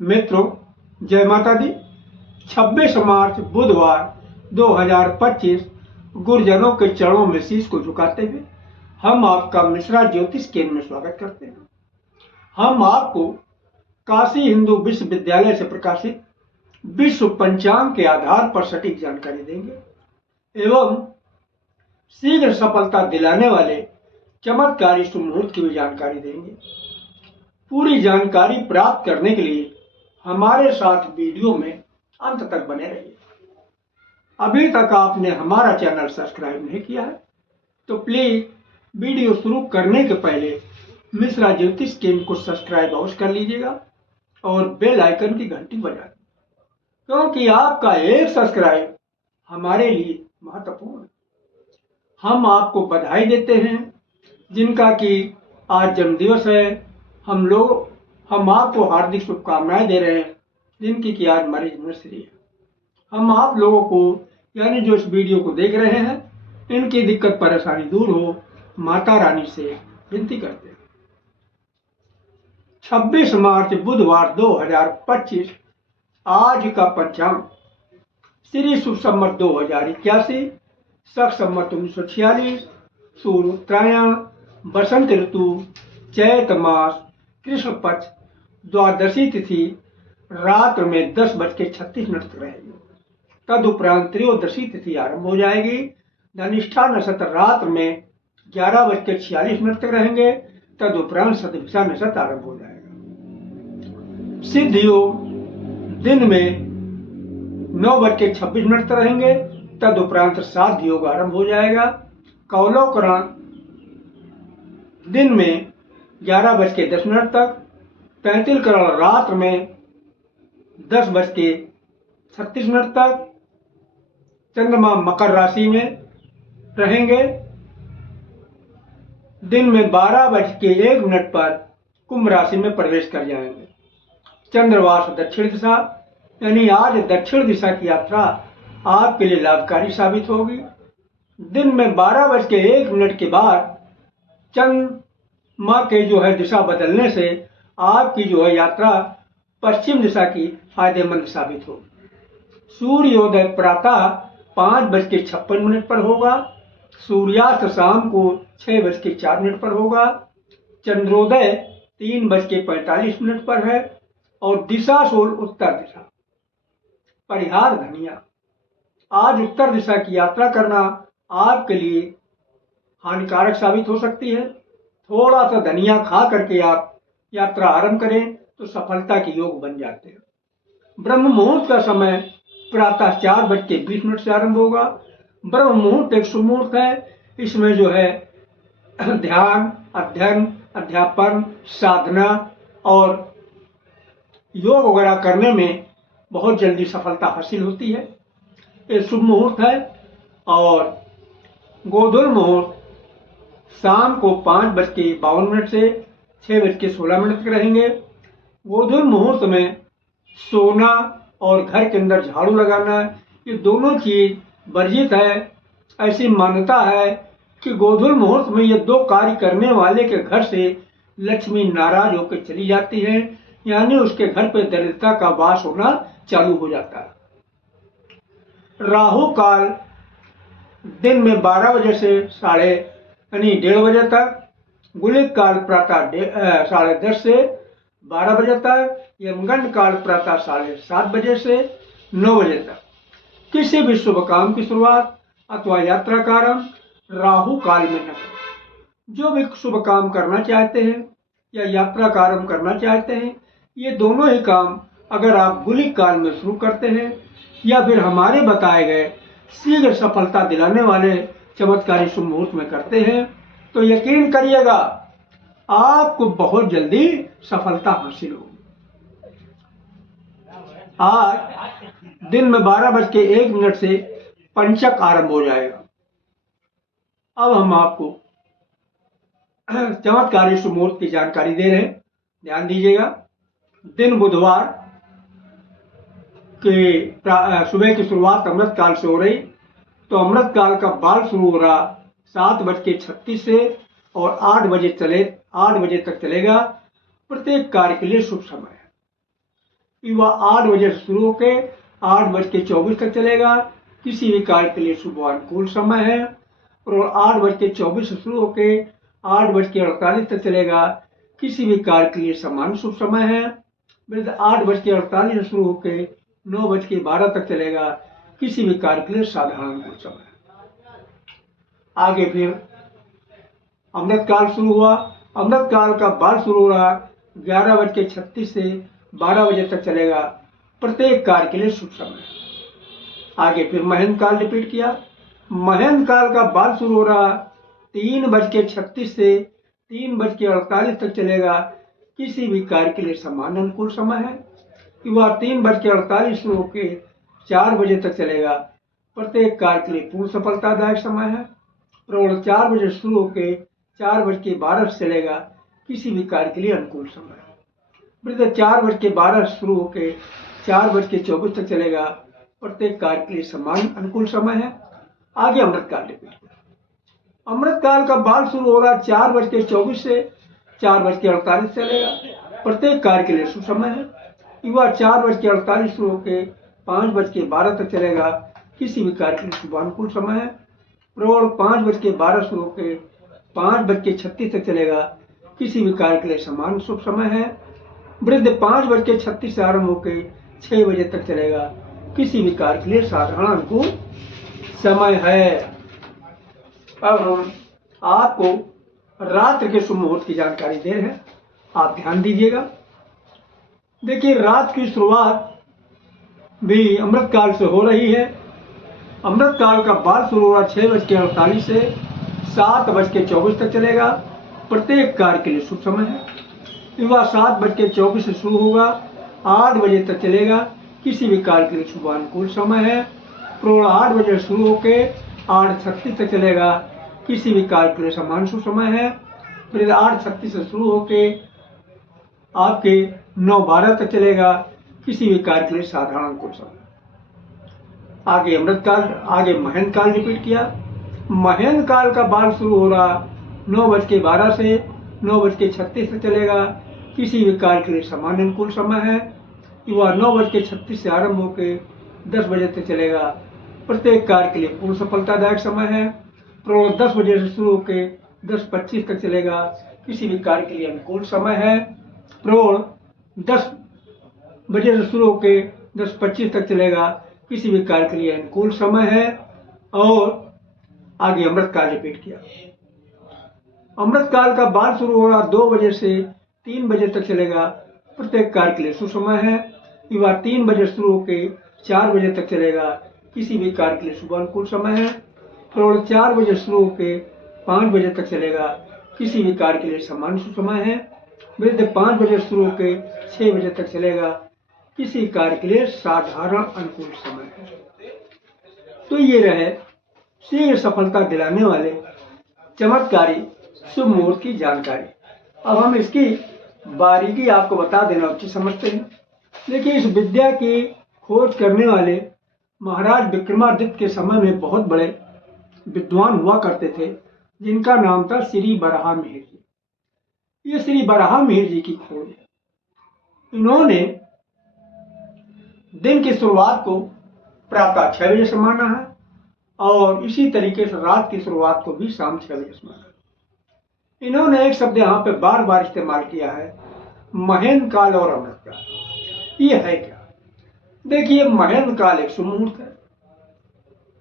मित्रों, जय माता दी। 26 मार्च बुधवार 2025 गुरुजनों के चरणों में शीश को झुकाते हुए हम आपका मिश्रा ज्योतिष केंद्र में स्वागत करते हैं। हम आपको काशी हिंदू विश्वविद्यालय से प्रकाशित विश्व पंचांग के आधार पर सटीक जानकारी देंगे एवं शीघ्र सफलता दिलाने वाले चमत्कारी शुभ मुहूर्त की भी जानकारी देंगे। पूरी जानकारी प्राप्त करने के लिए हमारे साथ वीडियो में अंत तक बने रहिए। अभी तक आपने हमारा चैनल सब्सक्राइब नहीं किया है तो प्लीज वीडियो शुरू करने के पहले मिश्रा ज्योतिष केंद्र को सब्सक्राइब अवश्य कर लीजिएगा और बेल आइकन की घंटी बजा दें, क्योंकि आपका एक सब्सक्राइब हमारे लिए महत्वपूर्ण है। हम आपको बधाई देते हैं जिनका कि आज जन्मदिवस है। हम आपको हार्दिक शुभकामनाएं दे रहे हैं जिनकी कि आज मैरिज एनिवर्सरी है। हम आप लोगों को यानी जो इस वीडियो को देख रहे हैं इनकी दिक्कत परेशानी दूर हो माता रानी से विनती करते हैं। 26 मार्च बुधवार 2025 आज का पंचांग श्री शुभ संवत 2081, शक संवत 1946, सूर्य उत्तरायण, बसंत ऋतु, चैत मास, कृष्ण पक्ष, द्वादशी तिथि रात्र में 10:36 तक रहेगी। तदुपरांत त्रयोदशी तिथि आरंभ हो जाएगी। धनिष्ठा नक्षत्र रात्र में 11:46 तक रहेंगे। तदुपरांत शतभिषा नक्षत्र आरंभ हो जाएगा। सिद्ध योग दिन में 9:26 तक रहेंगे। तदुपरांत साध्य योग आरंभ हो जाएगा। कौलवकरण दिन में 11:10 तक, तैंतिलकरण रात्र में 10:36 तक। चंद्रमा मकर राशि में रहेंगे। दिन में 12:01 पर कुंभ राशि में प्रवेश कर जाएंगे। चंद्रवास दक्षिण दिशा यानी आज दक्षिण दिशा की यात्रा आपके लिए लाभकारी साबित होगी। दिन में 12:01 के बाद चंद्रमा के दिशा बदलने से आपकी यात्रा पश्चिम दिशा की फायदेमंद साबित होगी। सूर्योदय प्रातः 5:56 पर होगा। सूर्यास्त शाम को 6:04 पर होगा। चंद्रोदय 3:45 पर है और दिशा शूल उत्तर दिशा। परिहार धनिया। आज उत्तर दिशा की यात्रा करना आपके लिए हानिकारक साबित हो सकती है। थोड़ा सा धनिया खा करके आप यात्रा आरंभ करें तो सफलता के योग बन जाते हैं। ब्रह्म मुहूर्त का समय प्रातः 4:20 से आरंभ होगा। ब्रह्म मुहूर्त एक शुभ मुहूर्त है। इसमें ध्यान, अध्ययन, अध्यापन, साधना और योग वगैरह करने में बहुत जल्दी सफलता हासिल होती है। ये शुभ मुहूर्त है। और गोधूल मुहूर्त शाम को 5:52 से 6:16 तक रहेंगे। गोधूल मुहूर्त में सोना और घर के अंदर झाड़ू लगाना ये दोनों चीज वर्जित है। ऐसी मान्यता है कि गोधूल मुहूर्त में ये दो कार्य करने वाले के घर से लक्ष्मी नाराज होकर चली जाती है, यानी उसके घर पर दरिद्रता का वास होना चालू हो जाता है। राहु काल दिन में 12 बजे से 1:30 बजे तक। गुलिक काल प्रातः 10:30 से 12 बजे तक। यमगंड काल प्रातः 7:30 बजे से 9 बजे तक। किसी भी शुभ काम की शुरुआत अथवा यात्रा का आरंभ राहु काल में न करें। जो भी शुभ काम करना चाहते हैं या यात्रा का आरंभ करना चाहते हैं, ये दोनों ही काम अगर आप गुलिक काल में शुरू करते हैं या फिर हमारे बताए गए शीघ्र सफलता दिलाने वाले चमत्कारी शुभ मुहूर्त में करते हैं तो यकीन करिएगा आपको बहुत जल्दी सफलता हासिल होगी। आज दिन में 12:01 से पंचक आरंभ हो जाएगा। अब हम आपको चमत्कारी शुभ मुहूर्त की जानकारी दे रहे हैं, ध्यान दीजिएगा। दिन बुधवार के सुबह की शुरुआत अमृत काल से हो रही, तो अमृत काल का बाल शुरू हो रहा 7:36 से और 8 बजे तक चलेगा। प्रत्येक कार्य के लिए शुभ समय है। युवा 8 बजे से शुरू होकर 8:24 तक चलेगा, किसी भी कार्य के लिए शुभ अनुकूल समय है। और 8:24 से शुरू होकर 8:48 तक चलेगा, किसी भी कार्य के लिए समान शुभ समय है। 8:48 से शुरू होकर 9:12 तक चलेगा, किसी भी कार्य के लिए साधारण अनुकूल समय है। आगे फिर अमृत काल शुरू हुआ। अमृत काल का बाल शुरू हो रहा 11:36 से 12 बजे तक चलेगा, प्रत्येक कार्य के लिए शुभ समय है। आगे फिर महेंद्र काल रिपीट किया। महेंद्र काल का बाल शुरू हो रहा 3:36 से 3:48 तक चलेगा, किसी भी कार्य के लिए समान अनुकूल समय है। युवा 3:48 शुरू होकर 4 बजे तक चलेगा, प्रत्येक कार्य के लिए पूर्ण सफलतादायक समय है। प्रौढ़ 4 बजे शुरू होकर 4:12 से चलेगा, किसी भी कार्य के लिए अनुकूल समय है। वृद्ध 4:12 शुरू होकर 4:24 तक चलेगा, प्रत्येक कार्य के लिए समान अनुकूल समय है। आगे अमृत काल रिपीट किया। अमृत काल का बाल शुरू हो रहा 4:24 से 4:48 चलेगा, प्रत्येक कार्य के लिए शुभ समय है। युवा 4:48 शुरू होकर 5:12 तक चलेगा, किसी भी कार्य के लिए शुभ अनुकूल समय है। प्रौढ़ 5:12 शुरू होकर 5:36 तक चलेगा, किसी भी कार्य के लिए समान शुभ समय है। वृद्ध 5:36 से आरंभ होकर 6 बजे तक चलेगा, किसी भी कार्य के लिए साधारण अनुकूल समय है। अब हम आपको रात्रि के शुभ मुहूर्त की जानकारी दे रहे हैं, आप ध्यान दीजिएगा। देखिए, रात की शुरुआत भी अमृत काल से हो रही है। अमृत काल का बाल शुरू हुआ 6:48 से 7:24 तक चलेगा, प्रत्येक कार्य के लिए शुभ समय है। युवा 7:24 से शुरू होगा, 8 बजे तक चलेगा, किसी भी कार्य के लिए शुभ अनुकूल समय है। प्रौढ़ 8 बजे शुरू होकर 8:36 तक चलेगा, किसी भी कार्य के लिए समान शुभ समय है। फिर 8:36 से शुरू होकर आपके 9:12 तक चलेगा, किसी भी कार्य के लिए साधारण अनुकूल समय। आगे अमृत काल, आगे महेंद्र काल रिपीट किया। महेंद्र काल का बाल शुरू हो रहा 9:12 से 9:36 तक चलेगा, किसी भी कार्य के लिए समान अनुकूल समय है। युवा 9:36 से आरंभ होकर 10 बजे तक चलेगा, प्रत्येक कार्य के लिए पूर्ण सफलतादायक समय है। प्रौढ़ 10 बजे से शुरू होकर 10:25 तक चलेगा, किसी भी कार्य के लिए अनुकूल समय है। प्रौढ़ 10 बजे से शुरू होकर 10:25 तक चलेगा, किसी भी कार्य के लिए अनुकूल समय है। और आगे अमृत काल रिपीट किया। अमृत काल का बाल शुरू हो रहा 2 बजे से 3 बजे तक चलेगा, प्रत्येक कार्य के लिए शुभ समय है। युवा 3 बजे शुरू होकर 4 बजे तक चलेगा, किसी भी कार्य के लिए शुभ अनुकूल समय है। प्रौढ़ 4 बजे शुरू होकर 5 बजे तक चलेगा, किसी भी कार्य के लिए समान शुभ समय है। वृद्ध 5 बजे शुरू होकर 6 बजे तक चलेगा, किसी कार्य के लिए साधारण अनुकूल समय है। तो ये रहे शीघ्र सफलता दिलाने वाले चमत्कारी शुभ मुहूर्त की जानकारी। अब हम इसकी बारीकी आपको बता देना उचित समझते हैं। देखिए, इस विद्या की खोज करने वाले महाराज विक्रमादित्य के समय में बहुत बड़े विद्वान हुआ करते थे, जिनका नाम था श्री बराह मिहिर जी। ये श्री बराह मिहिर जी की खोज है। इन्होंने दिन की शुरुआत को प्रातः 6 बजे से माना है और इसी तरीके से रात की शुरुआत को भी शाम 6 बजे से माना है। इन्होंने एक शब्द यहाँ पे बार बार इस्तेमाल किया है, महेंद्र काल और अमृत काल। ये है क्या? देखिए, महेंद्र काल एक शुभ मुहूर्त है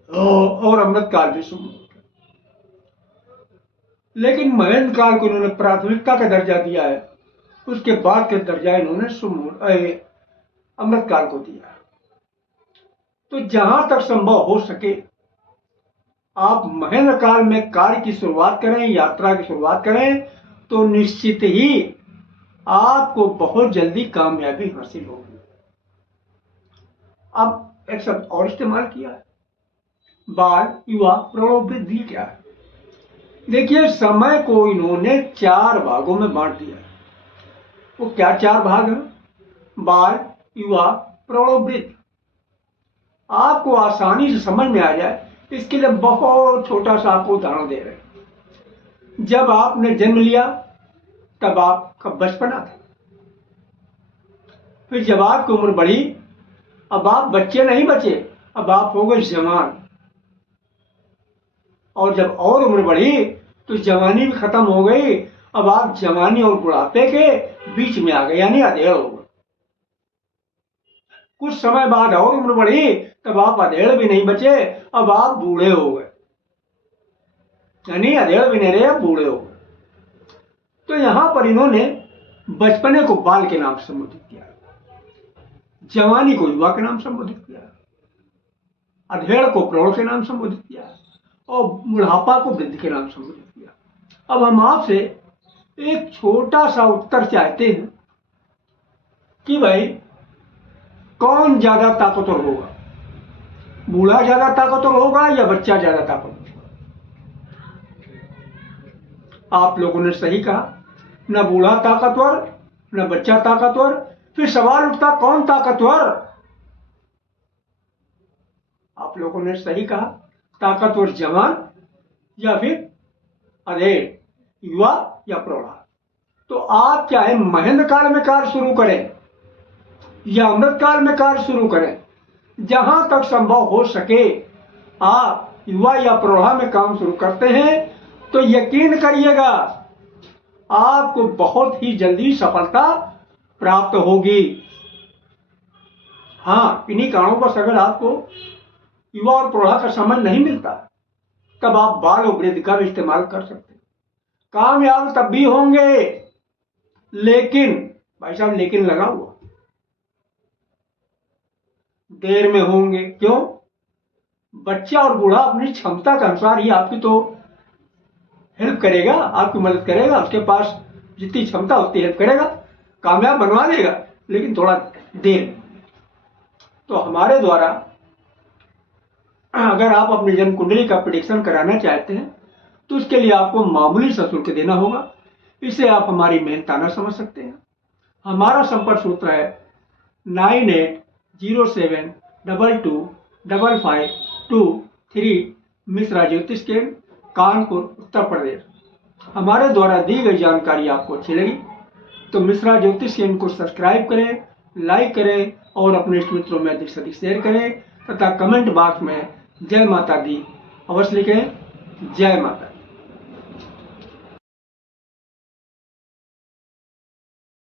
और अमृत काल भी शुभ मुहूर्त है, लेकिन महेंद्र काल को इन्होंने प्राथमिकता का दर्जा दिया है, उसके बाद के दर्जा इन्होंने शुभ मुहूर्त अमृत काल को दिया। तो जहां तक संभव हो सके आप महेंद्र काल में कार्य की शुरुआत करें, यात्रा की शुरुआत करें, तो निश्चित ही आपको बहुत जल्दी कामयाबी हासिल होगी। अब एक शब्द और इस्तेमाल किया है, बाल, युवा, प्रौढ़, वृद्धि क्या है? देखिए, समय को इन्होंने 4 भागों में बांट दिया है। वो क्या 4 भाग हैं? बाल, युवा, प्रौढ़, वृद्ध। आपको आसानी से समझ में आ जाए इसके लिए बहुत छोटा सा आपको उदाहरण दे रहे हैं। जब आपने जन्म लिया तब आपका बचपना था, फिर जब आपकी उम्र बढ़ी, अब आप बच्चे नहीं बचे, अब आप हो गए जवान। और जब और उम्र बढ़ी तो जवानी भी खत्म हो गई, अब आप जवानी और बुढ़ापे के बीच में आ गए, यानी अधेड़ हो गए। कुछ समय बाद और उम्र बढ़ी, तब आप अधेड़ भी नहीं बचे, अब आप बूढ़े हो गए, यानी अधेड़ भी नहीं रहे, अब बूढ़े हो गए। तो यहां पर इन्होंने बचपने को बाल के नाम से संबोधित किया, जवानी को युवा के नाम संबोधित किया, अधेड़ को प्रौढ़ के नाम संबोधित किया और बुढ़ापा को वृद्ध के नाम संबोधित किया। अब हम आपसे एक छोटा सा उत्तर चाहते हैं कि भाई कौन ज्यादा ताकतवर होगा, बूढ़ा ज्यादा ताकतवर होगा या बच्चा ज्यादा ताकतवर होगा? आप लोगों ने सही कहा, न बूढ़ा ताकतवर न बच्चा ताकतवर। फिर सवाल उठता कौन ताकतवर? आप लोगों ने सही कहा, ताकतवर जवान या फिर अधेड़, युवा या प्रौढ़ा। तो आप चाहे महेंद्र काल में कार्य शुरू करें या अमृत काल में कार्य शुरू करें, जहां तक संभव हो सके आप युवा या प्रौढ़ा में काम शुरू करते हैं तो यकीन करिएगा आपको बहुत ही जल्दी सफलता प्राप्त होगी। हाँ, इन्हीं कारणों पर अगर आपको युवा और प्रौढ़ा का समय नहीं मिलता, तब आप बाल और वृद्ध का भी इस्तेमाल कर सकते हैं। कामयाब तब भी होंगे, लेकिन भाई साहब लेकिन लगा हुआ, देर में होंगे। क्यों? बच्चा और बूढ़ा अपनी क्षमता के अनुसार ही आपकी तो हेल्प करेगा, आपकी मदद करेगा, उसके पास जितनी क्षमता उतनी हेल्प करेगा, कामयाब बनवा देगा, लेकिन थोड़ा देर। तो हमारे द्वारा अगर आप अपनी जन्म कुंडली का प्रेडिक्शन कराना चाहते हैं तो उसके लिए आपको मामूली सा शुल्क देना होगा। इसे आप हमारी मेहनताना समझ सकते हैं। हमारा संपर्क सूत्र है 9807225523 मिश्रा ज्योतिष केंद्र, कानपुर, उत्तर प्रदेश। हमारे द्वारा दी गई जानकारी आपको अच्छी लगी तो मिश्रा ज्योतिष केंद्र को सब्सक्राइब करें, लाइक करें और अपने इष्ट मित्रों में अधिक से अधिक शेयर करें तथा कमेंट बॉक्स में जय माता दी अवश्य लिखें। जय माता।